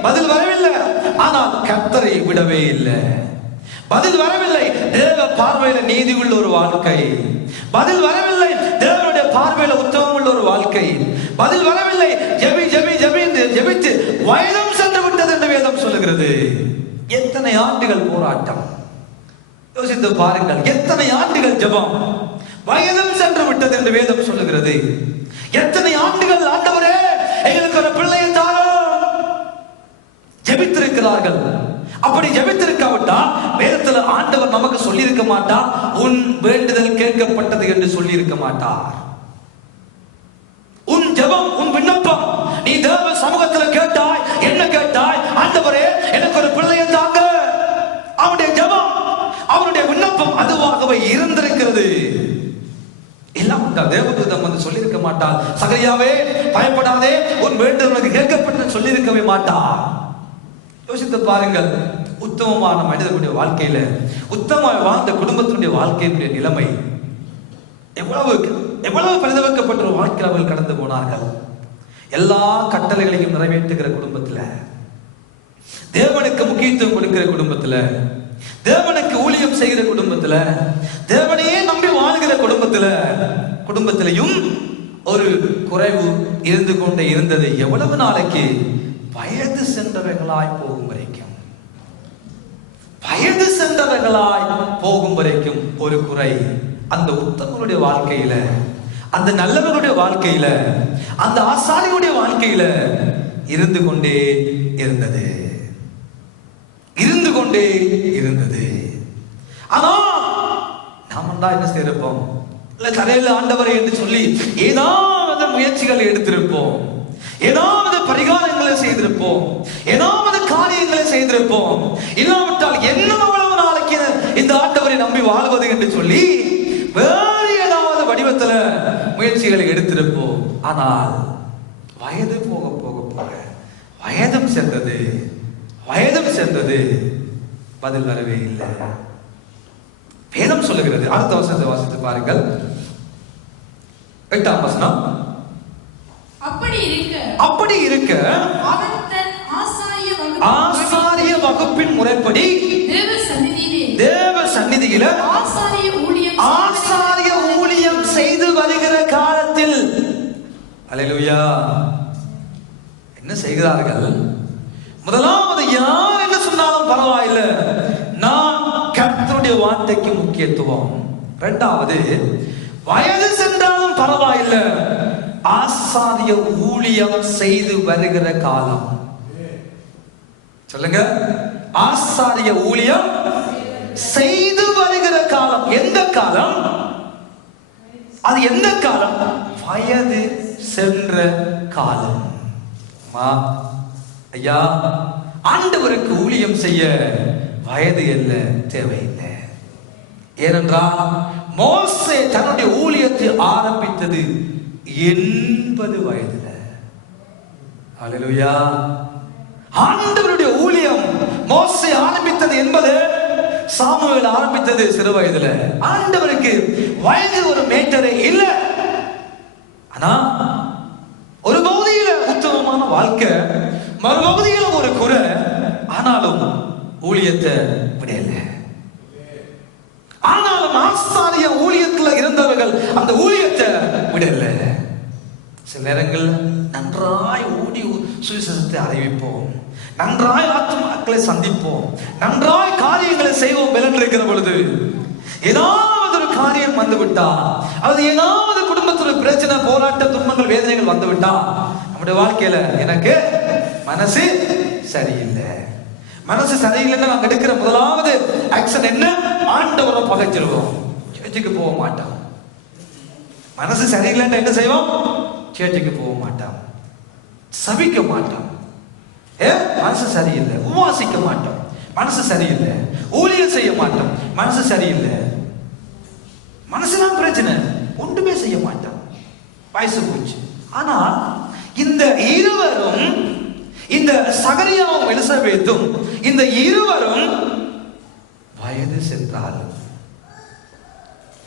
பதில் வரவில்லை. ஆனால் கர்த்தரை விடவே இல்லை. பதில் வரவில்லை. தேவ பார்வையில நீதி உள்ள ஒரு வாழ்க்கை. பதில் வரவில்லை. தேவனுடைய பார்வையில உத்தமம் உள்ள ஒரு வாழ்க்கை. பதில் வரவில்லை. ஜெபி ஜெபி ஜெபி ஜெபித்து வயதும் சென்று விட்டது என்று வேதம் சொல்லுகிறது. எத்தனை ஆண்டுகள் போராட்டம், யோசித்து பாருங்கள். எத்தனை ஆண்டுகள் ஜெபம், வயதும் சென்று விட்டது என்று வேதம் சொல்லுகிறது. எத்தனை ஆண்டுகள் ஆண்டவரே எங்களுக்கு ஒரு பிள்ளையை தாரும் ஜெபித்திருக்கிறார்கள். அப்படி ஜெபித்திருக்காவிட்டால் வேதத்தில் ஆண்டவர் நமக்கு சொல்லி இருக்க மாட்டார், உன் வேண்டுதல் கேட்கப்பட்டது என்று சொல்லி இருக்க மாட்டார். உன் ஜெபம், உன் விண்ணப்பம், நீ தேவ சமூகத்தில் கேட்டாய், என்ன கேட்டாய்? ஆண்டவரே எனக்கு ஒரு பிள்ளையை தாங்க. அவருடைய ஜெபம், அவருடைய விண்ணப்பம் அதுவாகவே இருந்திருக்கிறது. எல்லாம் தேவதூதன் வந்து சொல்லி இருக்க மாட்டார், சகரியாவே பயப்படாதே, உன் வேண்டுதல் உனக்கு கேட்கப்பட்டது சொல்லி இருக்கவே மாட்டார். யோசித்து பாருங்கள். உத்தமமான மனிதனுடைய வாழ்க்கையில, உத்தம வாழ்ந்த குடும்பத்தினுடைய வாழ்க்கையினுடைய நிலைமை எவ்வளவு எவ்வளவு பரிதவிக்கப்பட்ட ஒரு வாழ்க்கை அவர்கள் கடந்து போனார்கள். எல்லா கட்டளைகளையும் நிறைவேற்றுகிற குடும்பத்துல, தேவனுக்கு முக்கியத்துவம் கொடுக்கிற குடும்பத்துல, தேவனுக்கு ஊழியம் செய்கிற குடும்பத்துல, தேவனையே நம்பி வாழ்கிற குடும்பத்திலையும் ஒரு குறைவு இருந்து கொண்டே இருந்தது. எவ்வளவு நாளைக்கு? வயது சென்றவர்களாய் போகும் வரைக்கும், வயது சென்றவர்களாய் போகும் வரைக்கும் ஒரு குறை அந்த உத்தமனுடைய வாழ்க்கையில, அந்த நல்லவர்களுடைய வாழ்க்கையில, அந்த ஆசாரியுடைய வாழ்க்கையில இருந்து கொண்டே இருந்தது, இருந்து கொண்டே இருந்தது. ஆனா நாம தான் என்ன செய்திருப்போம்? இல்ல கரையில் ஆண்டவரை என்று சொல்லி ஏதாவது முயற்சிகளை எடுத்திருப்போம், ஏதாவது பரிகாரங்களை செய்திருப்போம், ஏதாவது காரியங்களை செய்திருப்போம். இல்லாவிட்டால் என்ன அவ்வளவு நாளைக்கு இந்த ஆண்டவரை நம்பி வாழ்வது என்று சொல்லி வேறு ஏதாவது வடிவத்துல முயற்சிகளை எடுத்திருப்போம். ஆனால் வயது போக போக போக வயதும் சென்றது, வயதும் சென்றது, பதில் வரவே இல்லை. வேதம் சொல்லுகிறது. அடுத்த வசனத்தை வாசித்து பாருங்கள். 8ஆம் வசனம். அப்படி இருக்க அவன் தன் ஆசாரிய வகுப்பின் முறைப்படி தேவ சந்நிதியில ஆசாரிய ஊழியம் செய்து வருகிற காலத்தில், அல்லேலூயா, என்ன செய்கிறார்கள்? முதலாவது யார் என்ன சொன்னாலும் பரவாயில்லை, நான் கர்த்தருடைய வார்த்தைக்கு முக்கியத்துவம். இரண்டாவது, வயது சென்றாலும் பரவாயில்லை, ஆசாரிய ஊழியம் செய்து வருகிற காலம். சொல்லுங்க, ஆசாரிய ஊழியம் செய்து வருகிற காலம். எந்த காலம்? அது எந்த காலம்? வயது சென்ற காலம். ஐயா, ஆண்டவருக்கு ஊழியம் செய்ய வயது அல்ல, தேவையில்லை. ஏனென்றால் மோசே தன்னுடைய ஊழியத்தை ஆரம்பித்தது 80 வயதுல. ஹல்லேலூயா. ஆண்டவருடைய ஊழியம் மோசே ஆரம்பித்தது 80, சாமுவேல் ஆரம்பித்தது சிறு வயதுல. ஆண்டவருக்கு வயது ஒரு மேட்டரே இல்லை. ஆனா ஒரு பகுதியில உத்தமமான வாழ்க்கை, மறுபகுதியில ஒரு குறை. ஆனாலும் ஊழியத்தை விடல. ஆனாலும் ஆசாரிய ஊழியத்துல இருந்தவர்கள் அந்த ஊழியத்தை விடல. சில நேரங்கள் நன்றாய் ஓடி சுவிசேஷத்தை அறிவிப்போம், நன்றாய் ஆத்துமாக்களை சந்திப்போம், நன்றாய் காரியங்களை செய்வோம். பலன் இருக்கிற பொழுது ஏதாவது ஒரு காரியம் வந்துவிட்டா, அது ஏதாவது குடும்பத்தில் பிரச்சனை, போராட்ட, துன்பங்கள், வேதனைகள் வந்துவிட்டா, நம்முடைய வாழ்க்கையில எனக்கு மனசு சரியில்லை. மனசு சரியில்லைன்னா நாங்க எடுக்கிற முதலாவது ஆக்சன் என்ன? ஆண்டவரை பகைச்சிருவோம், சேர்ச்சுக்கு போக மாட்டோம். மனசு சரியில்லைன்னா என்ன செய்வோம்? சேர்ச்சுக்கு போக மாட்டோம், சபிக்க மாட்டோம். மனசு சரியில்லை, உபவாசிக்க மாட்டோம், மனசு சரியில்லை, ஊழியம் செய்ய மாட்டோம், மனசு சரியில்லை. மனசுதான் பிரச்சனை, ஒன்றுமே செய்ய மாட்டோம், வயசு போச்சு. ஆனா இந்த இருவரும், இந்த சகரியாவும் எலிசபெத்தும், இந்த இருவரும் வயது சென்றாலும்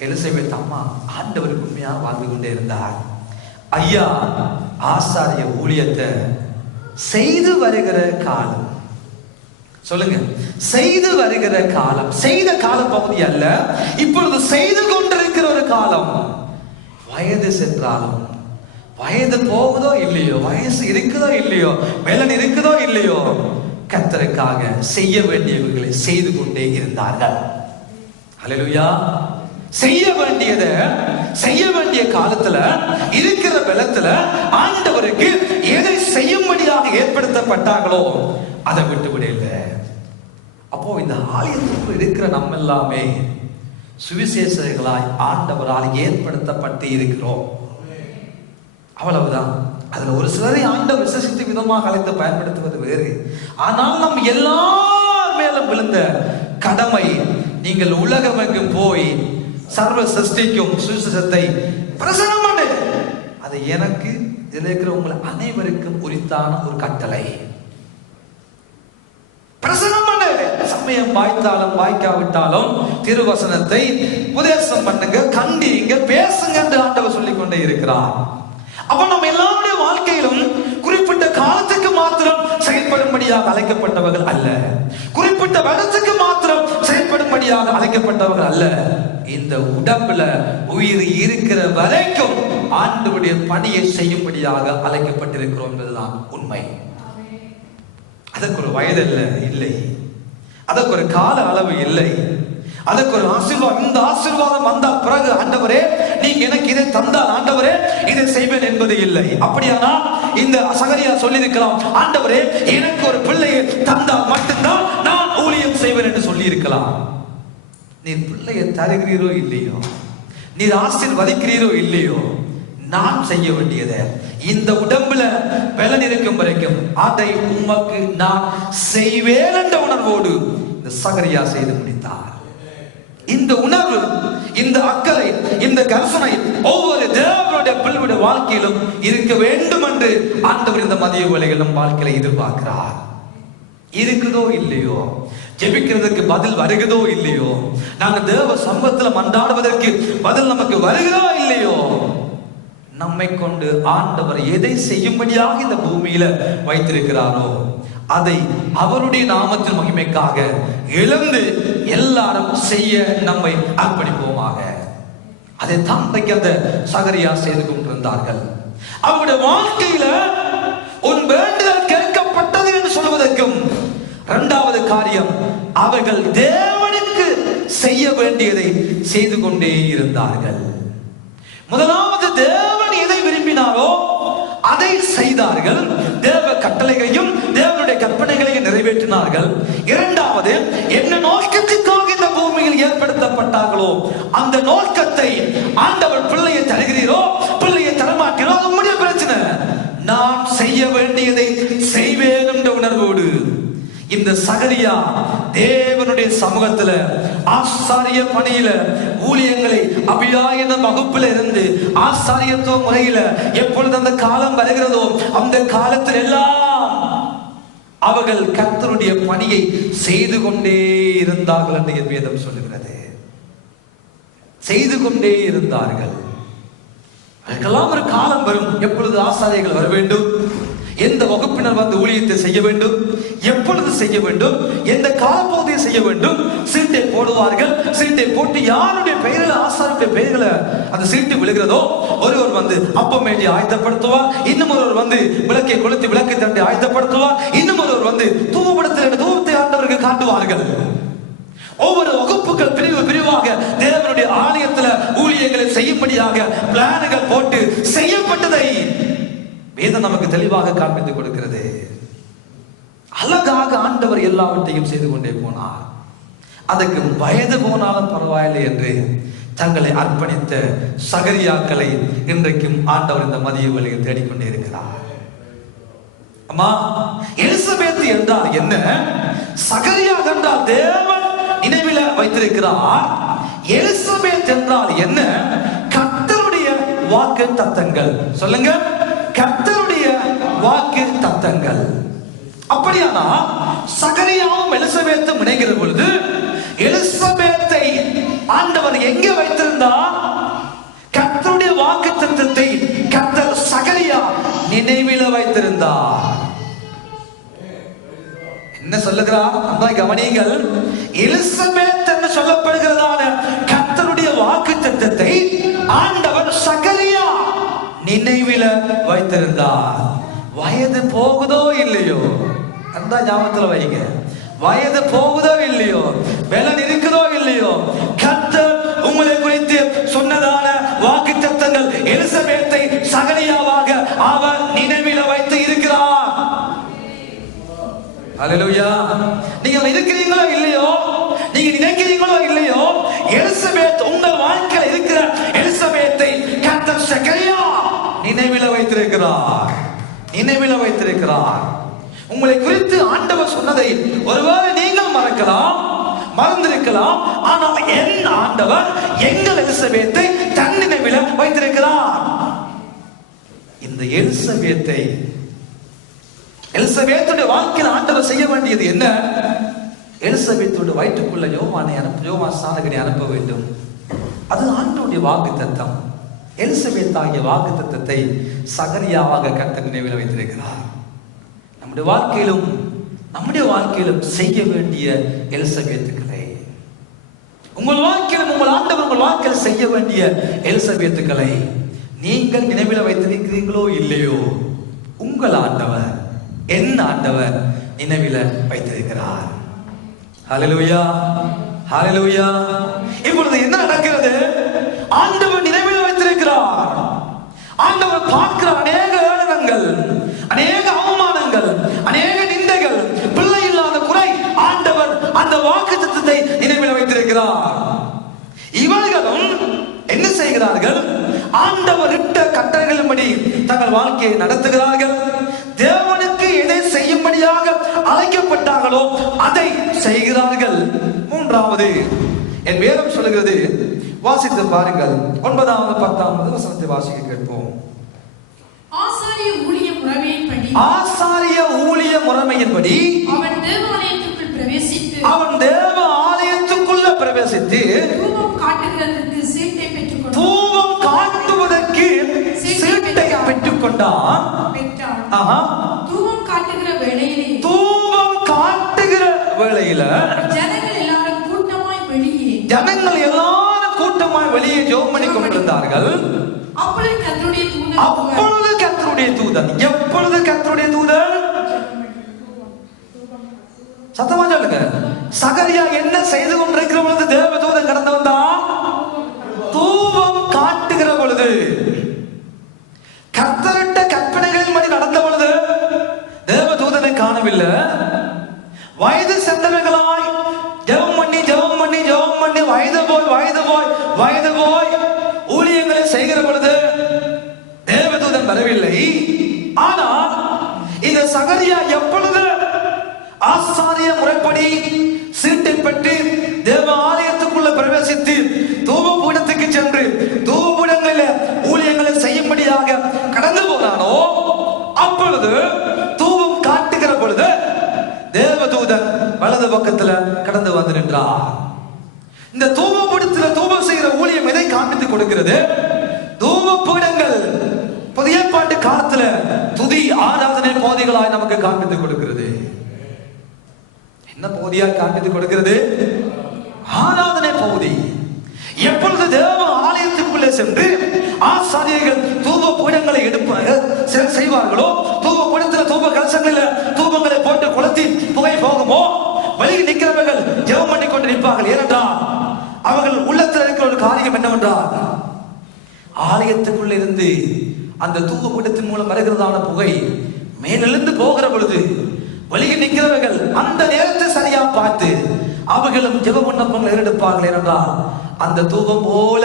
எலிசபெத் அம்மா ஆண்டவருக்கு உண்மையாக வாழ்ந்து கொண்டே இருந்தார். ஐயா ஆசாரிய ஊழியத்தை செய்து வருகிற காலம். சொல்லுங்க, செய்து வருகிற காலம். செய்த கால பகுதி அல்ல, இப்பொழுது செய்து கொண்டிருக்கிற ஒரு காலம். வயது சென்றாலும், வயது போகுதோ இல்லையோ, வயசு இருக்குதோ இல்லையோ, பலன் இருக்குதோ இல்லையோ, கர்த்தருக்காக செய்ய வேண்டியவர்களை செய்து கொண்டே இருந்தார்கள். ஹல்லேலூயா. செய்ய வேண்டியதை செய்ய வேண்டிய காலத்துல, இருக்கிற பலத்துல ஆண்டவருக்கு எதை செய்யும்படியாக ஏற்படுத்தப்பட்டார்களோ அதை விட்டுவிட இல்லை. அப்போ இந்த ஆலயத்துக்குள் இருக்கிற நம்ம எல்லாமே சுவிசேஷர்களாய் ஆண்டவரால் ஏற்படுத்தப்பட்டு இருக்கிறோம். அவ்வளவுதான். அதுல ஒரு சிலரை ஆண்டவர் விசேஷித்த விதமாக அழைத்து பயன்படுத்துவது வேறு. ஆனால் நம் எல்லார் மேலும் விழுந்த கடமை, நீங்கள் உலகமெங்கும் போய் சர்வ சிருஷ்டிக்கும் சுவிசேஷத்தை பிரசங்கம் பண்ணு. அது எனக்கு, இதில் இருக்கிற உங்களை அனைவருக்கும் உரித்தான ஒரு கட்டளை. பிரசங்கம் பண்ணு. சமயம் வாய்த்தாலும் வாய்க்காவிட்டாலும் திருவசனத்தை உபதேசம் பண்ணுங்க, கண்டிங்க, பேசுங்க என்று ஆண்டவர் சொல்லிக் கொண்டே இருக்கிறார். அப்ப நம்ம எல்லாருடைய வாழ்க்கையிலும் குறிப்பிட்ட காலத்துக்கு மாத்திரம் செயல்படும்படியாக அழைக்கப்பட்டவர்கள் அல்ல, குறிப்பிட்ட வருடத்துக்கு மாத்திரம் செயல்படும்படியாக அழைக்கப்பட்டவர்கள் அல்ல. இந்த உடம்புல உயிர் இருக்கிற வரைக்கும் ஆண்டவருடைய பணியை செய்யும்படியாக அழைக்கப்பட்டிருக்கிறோம் என்பதுதான் உண்மை. அதற்கு ஒரு வயது இல்லை, அதற்கு ஒரு கால அளவு இல்லை, அதற்கு ஒரு ஆசீர்வாதம். இந்த ஆசீர்வாதம் வந்த பிறகு ஆண்டவரே நீங்க எனக்கு இதை தந்தால் ஆண்டவரே இதை செய்வேன் என்பது இல்லை. அப்படியானா இந்த சகரியா சொல்லியிருக்கலாம், ஆண்டவரே எனக்கு ஒரு பிள்ளையை தந்தால் மட்டும்தான் நான் ஊழியம் செய்வேன் என்று சொல்லி இருக்கலாம். நீர் பிள்ளையை தருகிறீரோ இல்லையோ, நீர் ஆசீர்வதிக்கிறீரோ இல்லையோ, நான் செய்ய வேண்டியதை இந்த உடம்புல பலன் இருக்கும் வரைக்கும் அதை உமக்கு நான் செய்வேன் என்ற உணர்வோடு இந்த சகரியா செய்து முடித்தார். இந்த உணர்வு, இந்த அக்கறை, இந்த கர்சனை ஒவ்வொரு தேவனுடைய பிள்ளையுடைய வாழ்க்கையிலும் இருக்க வேண்டும் என்று ஆண்டவர் இந்த மதிய வேளையில் நம் வாழ்க்கையில எதிர்பார்க்கிறார். இருக்குதோ இல்லையோ, ஜெபிக்கிறதுக்கு பதில் வருகிறதோ இல்லையோ, நாங்க தேவ சமூகத்துல மன்றாடுவதற்கு பதில் நமக்கு வருகிறதோ இல்லையோ, நம்மை கொண்டு ஆண்டவர் எதை செய்யும்படியாக இந்த பூமியில வைத்திருக்கிறாரோ அதை அவருடைய நாமத்தின் மகிமைக்காக எழுந்து எல்லாரும் செய்ய நம்மை அர்ப்பணிப்போமாக. அதை தான் அந்த சகரியா செய்து கொண்டிருந்தார்கள். அவருடைய வாழ்க்கையில உன் வேண்டுதல் கேட்கப்பட்டது என்று சொல்வதற்கும் இரண்டாவது காரியம், அவர்கள் தேவனுக்கு செய்ய வேண்டியதை செய்து கொண்டே இருந்தார்கள். முதலாவது, தேவன் எதை விரும்பினாரோ அதை செய்தார்கள், தேவ கட்டளைகளையும் தேவனுடைய கற்பனைகளையும் நிறைவேற்றினார்கள். இரண்டாவது, என்ன நோக்கத்துக்காக இந்த பூமியில் ஏற்படுத்தப்பட்டார்களோ அந்த நோக்கத்தை ஆண்டவர் பிள்ளையை தருகிறீரோ பிள்ளையை தரமாட்டீரோ அது உங்களுடைய பிரச்சனை. இந்த சகரியா தேவனுடைய சமூகத்துல ஆசாரிய பணியில ஊழியங்களை அபியாயன வகுப்புல இருந்து ஆசாரியத்துவ முறையில எப்பொழுது அந்த காலம் வருகிறதோ அந்த காலத்தில் எல்லாம் அவர்கள் கர்த்தருடைய பணியை செய்து கொண்டே இருந்தார்கள் என்று வேதம் சொல்லுகிறது. செய்து கொண்டே இருந்தார்கள். அதுக்கெல்லாம் ஒரு காலம் வரும். எப்பொழுது ஆசாரியர்கள் வர வேண்டும், எந்த வகுப்பினர் வந்து ஊழியத்தை செய்ய வேண்டும், எப்பொழுது செய்ய வேண்டும், எந்த காலப்பகுதியை செய்ய வேண்டும், சீட்டை போடுவார்கள். சீட்டை போட்டு யாருடைய பெயரில் ஆசாரியுடைய பெயர்களை அந்த சீட்டு விழுகிறதோ ஒருவர் வந்து அப்பம் மேஜை ஆயத்தப்படுத்துவார், இன்னும் ஒருவர் வந்து விளக்கை கொளுத்தி விளக்கை தண்டி ஆயத்தப்படுத்துவார், இன்னும் ஒருவர் வந்து தூவப்படுத்த தூவத்தை ஆண்டவருக்கு காட்டுவார்கள். ஒவ்வொரு வகுப்புகள் பிரிவு பிரிவாக தேவனுடைய ஆலயத்தில் ஊழியர்களை செய்யும்படியாக பிளான்கள் போட்டு செய்யப்பட்டதை வேதம் நமக்கு தெளிவாக காண்பித்து கொடுக்கிறது. அழகாக ஆண்டவர் எல்லாவற்றையும் செய்து கொண்டே போனார். அதற்கு வயது போனாலும் பரவாயில்லை என்று தங்களை அர்ப்பணித்த சகரியாக்களை இன்றைக்கும் ஆண்டவர் இந்த மதிய வேளையில் தேடிக்கொண்டே இருக்கிறார். அம்மா, எலிசபெத் என்றால் என்ன, சகரியா என்றால் தேவன் நினைவில வைத்திருக்கிறார். எலிசபெத் என்றால் என்ன, கர்த்தருடைய வாக்கு தத்தங்கள். சொல்லுங்க, கர்த்தருடைய வாக்கு தத்தங்கள். அப்படியானா சகரியாவும் எலிசபெத்தும் இணைகிற பொழுது எலிசபெத்தை ஆண்டவர் எங்கே வைத்திருந்தார்? கர்த்தருடைய வாக்கு தத்தத்தை கர்த்தர் சகரியா நினைவில வைத்திருந்தார். என்ன சொல்லுகிறார்? அந்த கவனிங்கள். எலிசபெத் என்று சொல்லப்படுகிறதான கர்த்தருடைய வாக்கு தத்தத்தை ஆண்டவர் சகரியா நினைவில வைத்திருந்தார். வயது போகுதோ இல்லையோ, அந்த ஞாபகத்துல வைங்க. வயது போகுதோ இல்லையோ, பலன் இருக்குதோ இல்லையோ, கர்த்தர் உங்களை குறித்து சொன்னதான வாக்கு தத்தங்கள் எலிசபெத்தை சகரியாவாக அவர் நினைவில வைத்து இருக்கிறார். அல்லேலூயா. நீங்க இருக்கிறீங்களோ இல்லையோ, நீங்க நினைக்கிறீங்களோ இல்லையோ, எலிசபெத் உங்கள் வாழ்க்கையில் இருக்கிற எலிசபெத்தை கர்த்தர் சகரியா நினைவில வைத்திருக்கிறார். நினைவில வைத்திருக்கிறார். உங்களை குறித்து ஆண்டவர் சொன்னதை ஒருவேளை நீங்கள் மறக்கலாம், மறந்திருக்கலாம். ஆனால் என் ஆண்டவர் எங்கள் எலிசபெத்தை தன் நினைவில வைத்திருக்கிறார். இந்த எலிசபெத்துடைய வாழ்க்கையில் ஆண்டவர் செய்ய வேண்டியது என்ன? எலிசபெத்துடைய வயிற்றுக்குள்ள யோவான் ஸ்நானகனை அனுப்ப வேண்டும். அது ஆண்டவருடைய வாக்கு தத்தம். எலிசபெத் ஆகிய வாக்கு தத்தத்தை சகரியாவாக கர்த்தர் நினைவில் வைத்திருக்கிறார். நம்முடைய வாழ்க்கையிலும் செய்ய வேண்டிய எலிசபெத்துக்களை, உங்கள் வாழ்க்கையிலும் உங்கள் ஆண்டவர் உங்கள் வாழ்க்கையில் செய்ய வேண்டிய எலிசபெத்துக்களை நீங்கள் நினைவில் வைத்திருக்கிறீர்களோ இல்லையோ, உங்கள் ஆண்டவர் என் ஆண்டவர் நினைவில் வைத்திருக்கிறார். ஹல்லேலூயா, ஹல்லேலூயா. இப்பொழுது என்ன நடக்கிறது? ஆண்டவர் நினைவில் வைத்திருக்கிறார். ஆண்டவர் பார்க்கிற அநேக ஏளனங்கள், அநேக அவமானங்கள், அநேக நிந்தைகள், பிள்ளை இல்லாத குறை, ஆண்டவர் அந்த வாக்கு தத்தத்தை நினைவில் வைத்திருக்கிறார். இவர்களும் என்ன செய்கிறார்கள்? ஆண்டவர் இட்ட கட்டளைகளின்படி தங்கள் வாழ்க்கையை நடத்துகிறார்கள். தேவனுக்கு எதை செய்யும்படியாக அழைக்கப்பட்டார்களோ அதை செய்கிறார்கள். மூன்றாவது என் வேதம் சொல்லுகிறது, வாசித்து பாருங்கள். 9வது 10வது வசனத்தை வாசிக்க கேட்போம். ஆசாரிய ஊழிய முறைமையின்படி அவன் தேவ ஆலயத்துக்குள்ள பிரவேசித்து தூபம் காட்டுவதற்கு சீட்டை பெற்றுக்கொண்டான். தூபம் காட்டுகிற வேளையில ஜனங்கள் எல்லாரும் கூட்டமாய் வெளியே ஜெபம் பண்ணி கொண்டிருந்தார்கள். அப்பொழுது கர்த்தருடைய தூதன், எப்பொழுது கர்த்தருடைய தூதன்? சத்தமா சொல்லுங்க. சகரியா என்ன செய்து கொண்டிருக்கிற பொழுது தேவ தூதன் கடந்து வந்தான்? தூபம் காட்டுகிற பொழுது, கர்த்தரிட்ட கற்பனைகள் மணி நடந்த பொழுது தேவ தூதனை காணவில்லை. வயது சென்றவர்களாய் ஜெபம் பண்ணி வயது போய் ஊழியங்களை செய்கிற பொழுது தேவதூதன் வரவில்லை. ஆனால் இந்த சகரியா எப்பொழுது ஆசாரிய வலது பக்கத்துல கடந்து வந்து நின்றார். இந்த தூபபீடத்துல தூபம் செய்கிற ஊழியம் எதை காண்பித்துக் கொடுக்கிறது? தூபபீடங்கள் புதிய ஏற்பாட்டு காலத்துல துதி ஆராதனை போதிகளாய் நமக்கு காண்பித்துக் கொடுக்கிறது. என்ன போதியாய் காண்பித்துக் கொடுக்கிறது? ஆராதனை பகுதி. எப்பொழுது தேவ ஆலயத்துக்குள்ளே சென்று ஆசாரியர்கள் தூப பீடங்களை செய்வார்களோ, தூப பீடத்தில் தூப கலசங்களில் தூபங்களை போட்டு கொளுத்தி புகை போகுமோ, வெளியில் நிற்கிறவர்கள் ஜெபம் பண்ணி கொண்டு நிற்பார்கள். ஏனென்றால் அவர்கள் உள்ளத்தில் இருக்கிற ஒரு காரியம் என்னவென்றால், ஆலயத்துக்குள்ள இருந்து அந்த தூப பீடத்தின் மூலம் வருகிறதான புகை மேலிருந்து போகிற பொழுது வெளியில் நிற்கிறவர்கள் அந்த நேரத்தை சரியா பார்த்து அவர்களும் ஜெப விண்ணப்பங்கள் ஏறெடுப்பார்கள். ஏனென்றால் அந்த தூபம் போல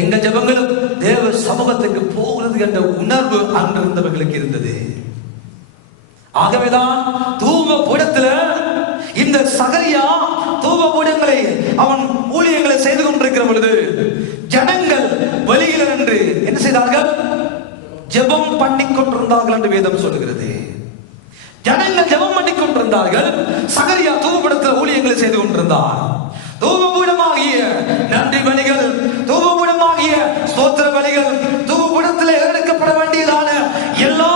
எங்க ஜெபங்களும் தேவ சமூகத்துக்கு போகிறது என்ற உணர்வு அன்றிருந்தவர்களுக்கு இருந்தது. ஆகவேதான் தூப பீடத்துல இந்த சகரியா தூப பீடங்களை அவன் ஊழியங்களை செய்து கொண்டிருக்கிற பொழுது ஜனங்கள் வெளியில் நின்று என்ன செய்தார்கள்? ஜெபம் பண்ணி கொண்டிருந்தார்கள் என்று வேதம் சொல்லுகிறது. ஜனங்கள் ஜெபம் பண்ணி கொண்டிருந்தார்கள். சகரியா தூபபீடத்தில் ஊழியங்களை செய்து கொண்டிருந்தார். தூபபீடமாகிய நன்றி பலிகள், தூபபீடமாகிய ஸ்தோத்திர பலிகள், தூபபீடத்தில் எடுக்கப்பட வேண்டியதான எல்லா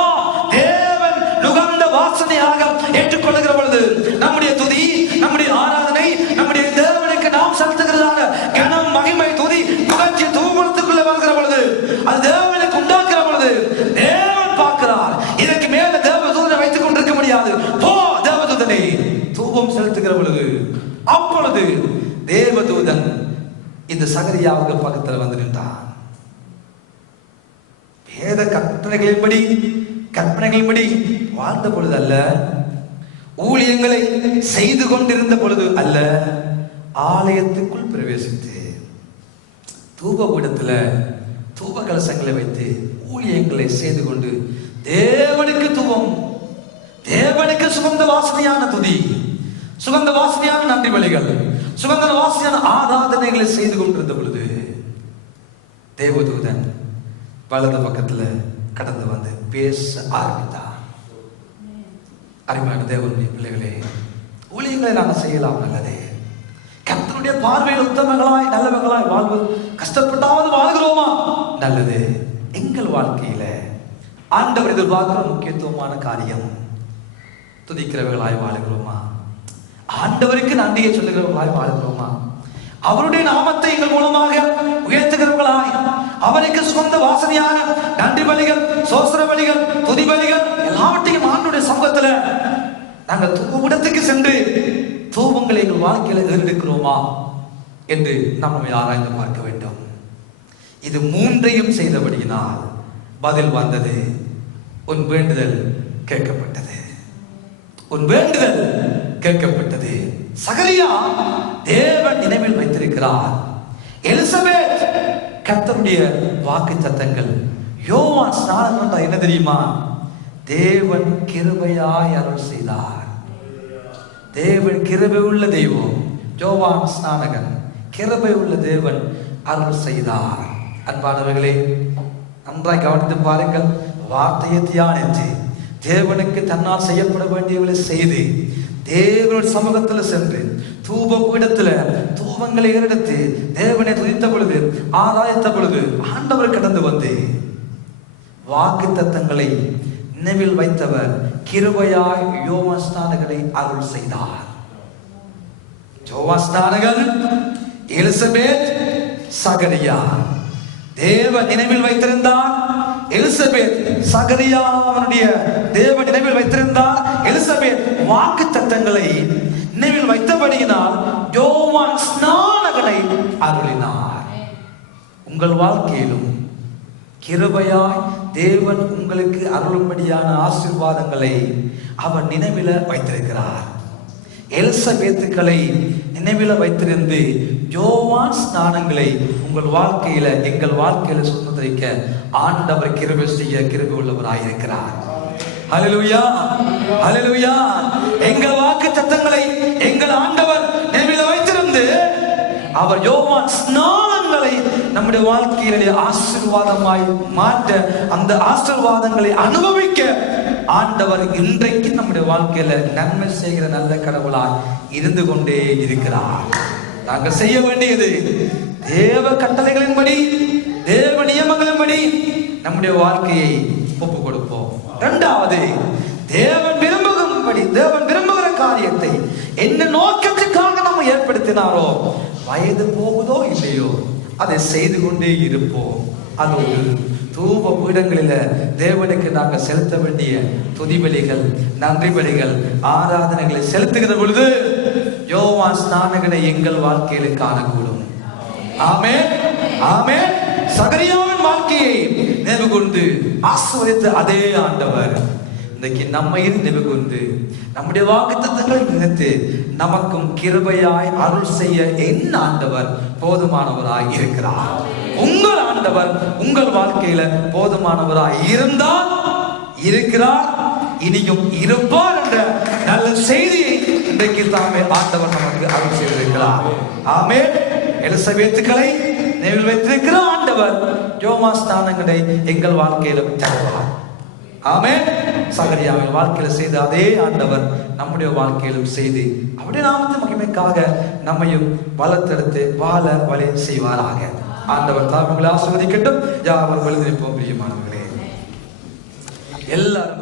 தேவன் நுகர்ந்த வாசனையாக ஏற்றுக்கொள்ளுகிற பொழுது நம்முடைய துதி, நம்முடைய ஆராதனை, நம்முடைய தேவனுக்கு நாம் செலுத்துகிறதான கனம், மகிமை, துதி, புகழ்ச்சி தூபபீடத்துக்குள்ள வருகிற பொழுது அது தேவனுக்கு உண்டாக்குற பொழுது தேவன் பார்க்கிறார். இதற்கு மேல தேவதூதனை வைத்துக் கொண்டிருக்க முடியாது. போ தேவதூதனை தூபம் செலுத்துகிற பொழுது அப்பொழுது தேவதூதன் இந்த சகரியாவுக்கு பக்கத்தில் வந்து நின்றான். வேத கற்பனைகளின்படி வாழ்ந்த பொழுது அல்ல, ஊழியங்களை செய்து கொண்டிருந்த பொழுது அல்ல, ஆலயத்துக்குள் பிரவேசித்து தூபபீடத்துல தூப கலசங்களை வைத்து ஊழியங்களை செய்து கொண்டு தேவனுக்கு தூபம், தேவனுக்கு சுகந்த வாசனையான துதி, சுகந்த வாசனையான நன்றி பலிகள், சுகந்த வாசனையான ஆராதனைகளை செய்து கொண்டிருந்த பொழுது தேவதூதன் வலது பக்கத்துல கடந்து வந்து பேச ஆரம்பித்தார். அருமையான தேவனுடைய பிள்ளைகளே, ஊழியங்களை நாங்கள் செய்யலாம், நல்லதே. கர்த்தருடைய பார்வையில் உத்தமங்களாய் நல்லவங்களாய் வாழ்வது, கஷ்டப்பட்டாவது வாழ்கிறோமா? நல்லது. எங்கள் வாழ்க்கையில ஆண்டவர் எதிர்பார்க்கிற முக்கியத்துவமான காரியம், துதிக்கிறவர்களாய் வாழுகிறோமா? ஆண்டவருக்கு நன்றியை சொல்லுகிறவர்களாய் வாழுகிறோமா? அவருடைய நாமத்தை எங்கள் மூலமாக உயர்த்துகிறவர்களாய், அவருக்கு சுகந்த வாசனையான நன்றி பலிகள், சோஸ்திர பலிகள், துதி பலிகள் எல்லாவற்றையும் ஆண்டவருடைய சமூகத்துல நாங்கள் தூபபீடத்துக்கு சென்று தூபங்களை எங்கள் வாழ்க்கையில ஏறெடுக்கிறோமா என்று நாம் நம்மை ஆராய்ந்து பார்க்க வேண்டும். இது மூன்றையும் செய்தபடியினால் பதில் வந்தது. உன் வேண்டுதல் கேட்கப்பட்டது, உன் வேண்டுதல் கேட்கப்பட்டது. சகரியா தேவன் நினைவில் வைத்திருக்கிறார். எலிசபெத் கர்த்தருடைய வாக்கு தத்தங்கள். யோவான் ஸ்நானகன் என்ன தெரியுமா? தேவன் கிருபையாய் அருள் செய்தார். தேவன் கிருபை உள்ள தெய்வம். யோவான் ஸ்நானகன் கிருபை உள்ள தேவன் அருள் செய்தார். அன்பானவர்களே, நன்றாய் கவனித்து பாருங்கள். வார்த்தையை தியானித்து தேவனுக்கு தன்னால் செய்யப்பட வேண்டியவர்களை செய்து தேவனுடைய சமூகத்தில் சென்று தூப பீடத்துல தூபங்களை ஏறெடுத்து தேவனை துதித்த பொழுது, ஆராய்த்த பொழுது ஆண்டவர் கடந்து வந்து வாக்கு தத்தங்களை நினைவில் வைத்தவர் கிருபையாய் யோவான் ஸ்நானகனை அருள் செய்தார். யோவான் ஸ்நானகன், எலிசபெத், சகரியா தேவ நினைவில் வைத்திருந்தார். எலிசபெத் சகரியாவுடைய தேவ நினைவில் வைத்திருந்தார். எலிசபெத் வாக்கு தத்தங்களை நினைவில் வைத்தபடியினால் யோவான் ஸ்நானகனை அருளினார். உங்கள் வாழ்க்கையிலும் கிருபையாய் தேவன் உங்களுக்கு அருளும்படியான ஆசீர்வாதங்களை அவர் நினைவில வைத்திருக்கிறார். எலிசபெத்துக்களை நினைவில வைத்திருந்து யோவான் ஸ்நானங்களை உங்கள் வாழ்க்கையில, எங்கள் வாழ்க்கையில சுதந்திரிக்க ஆண்டவர் கிருபை செய்ய கிருபை உள்ளவராயிருக்கிறார். ஹல்லேலூயா, ஹல்லேலூயா. எங்கள் வாக்கு தத்தங்களை எங்கள் ஆண்டவர் நினைவில வைத்திருந்து அவர் யோவான் ஸ்நானங்களை நம்முடைய வாழ்க்கையிலே ஆசீர்வாதமாய் மாற்ற, அந்த ஆசீர்வாதங்களை அனுபவிக்க ஆண்டவர் இன்றைக்கு நம்முடைய வாழ்க்கையில நன்மை செய்கிற நல்ல கடவுளாய் இருந்து கொண்டே இருக்கிறார். நாங்கள் செய்ய வேண்டியது தேவ கட்டளைகளின்படி, தேவ நியமங்களின்படி நம்முடைய வாழ்க்கையை ஒப்பு கொடுப்போம். இரண்டாவது, தேவன் விரும்புகிறபடி, தேவன் விரும்புகிற காரியத்தை என்ன நோக்கத்துக்காக நம்ம ஏற்படுத்தினாரோ, வயது போகுதோ இல்லையோ அதை செய்து கொண்டே இருப்போம். அதோடு தூப பீடங்களில தேவனுக்கு நாங்கள் செலுத்த வேண்டிய துதி பலிகள், நன்றி பலிகள், ஆராதனைகளை செலுத்துகிற பொழுது யோவான் ஸ்நானகனை எங்கள் வாழ்க்கையில காணக்கூடும். ஆமென், ஆமென். சகரியாவின் வாழ்க்கையை நினைவு கொண்டு ஆசீர்வதித்த அதே ஆண்டவர் இன்றைக்கு நம்மையும் நினைவு கொண்டு நம்முடைய வாக்குத்தத்தங்களை நினைத்து நமக்கும் கிருபையாய் அருள் செய்ய என் ஆண்டவர் போதுமானவராய் இருக்கிறார். உங்கள் ஆண்டவர் உங்கள் வாழ்க்கையில போதுமானவராய் இருந்தால், இருக்கிறார், இனியும் இருப்பார் என்ற நல்ல செய்தியை இன்றைக்கு தாமே ஆண்டவர் நமக்கு அருள் செய்திருக்கிறார். ஆமென். எலிசபேத்துக்களை நினைவில் வைத்திருக்கிற ஆண்டவர் யோவான் ஸ்நானங்களை எங்கள் வாழ்க்கையிலும் தருவார். ஆமென். சகரியாவின் வாழ்க்கையில செய்த அதே ஆண்டவர் நம்முடைய வாழ்க்கையிலும் செய்து அவருடைய நாமத்து மகிமைக்காக நம்மையும் வளர்த்தெடுத்து வாழ வழி செய்வாராக. ஆண்டவர் தாம் உங்களை ஆசீர்வதிக்கட்டும். யாவர் வழிந்திருப்போம் பிரியமானவர்களே. எல்லாரும்